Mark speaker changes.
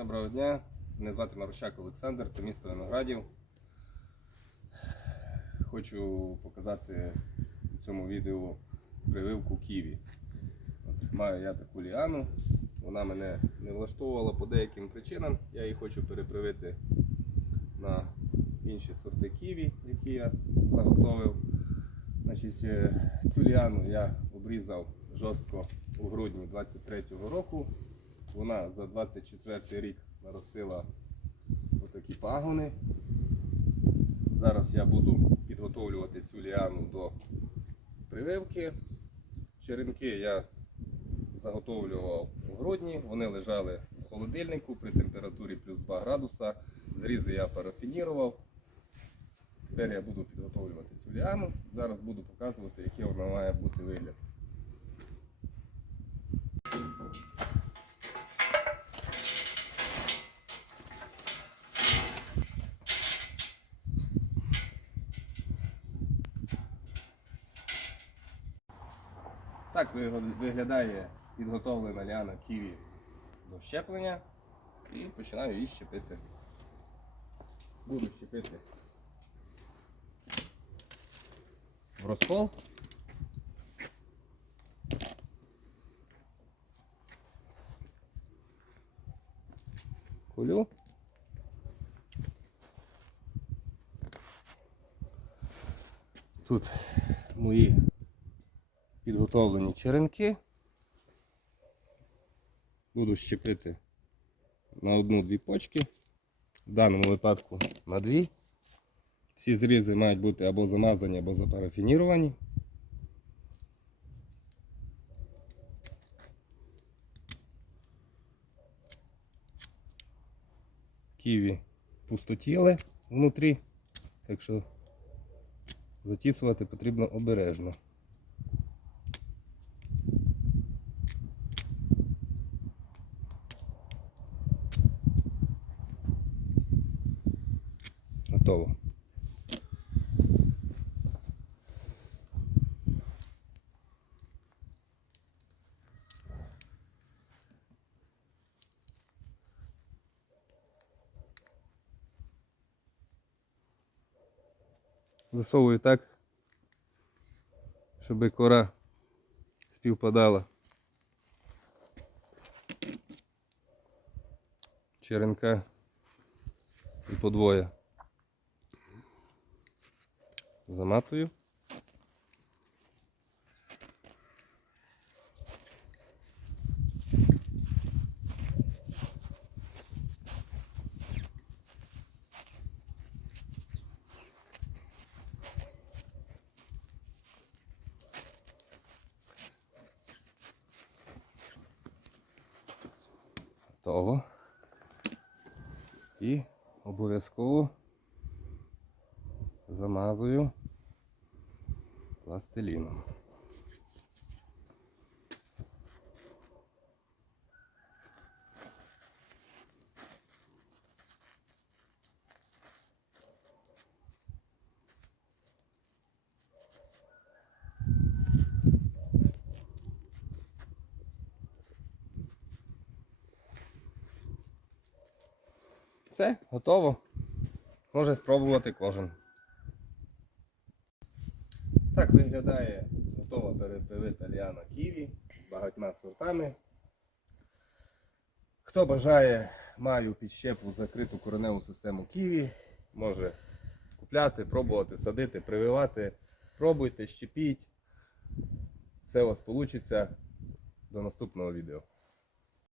Speaker 1: Доброго дня, мене звати Марущак Олександр, це місто Виноградів. Хочу показати у цьому відео прививку ківі. От, маю я таку ліану, вона мене не влаштовувала по деяким причинам. Я її хочу перепривити на інші сорти ківі, які я заготовив. Значить, е, цю ліану я обрізав жорстко у грудні 23-го року. Вона за 24 рік наростила отакі пагони. Зараз я буду підготовлювати цю ліану до прививки. Черенки я заготовлював у грудні, вони лежали в холодильнику при температурі плюс 2 градуса. Зрізи я парафінірував. Тепер я буду підготовлювати цю ліану. Зараз буду показувати, який вона має бути вигляд. Так виглядає підготовлена ліана ківі до щеплення і починаю її щепити. Буду щепити в розкол. Кулю. Тут мої підготовлені черенки. Буду щепити на одну-дві почки. В даному випадку на дві. Всі зрізи мають бути або замазані, або запарафініровані. Ківі пустотіли внутрі, так що затісувати потрібно обережно. Готово. Засовую так, щоб кора співпадала. Черенка і подвоє. Заматую. Готово. І обов'язково замазую пластиліном. Все, готово. Може спробувати кожен. Так виглядає готова перепривита ліана ківі з багатьма сортами. Хто бажає, маю під щеплу закриту кореневу систему ківі. Може купляти, пробувати, садити, прививати. Пробуйте, щепіть. Все у вас вийде. До наступного відео.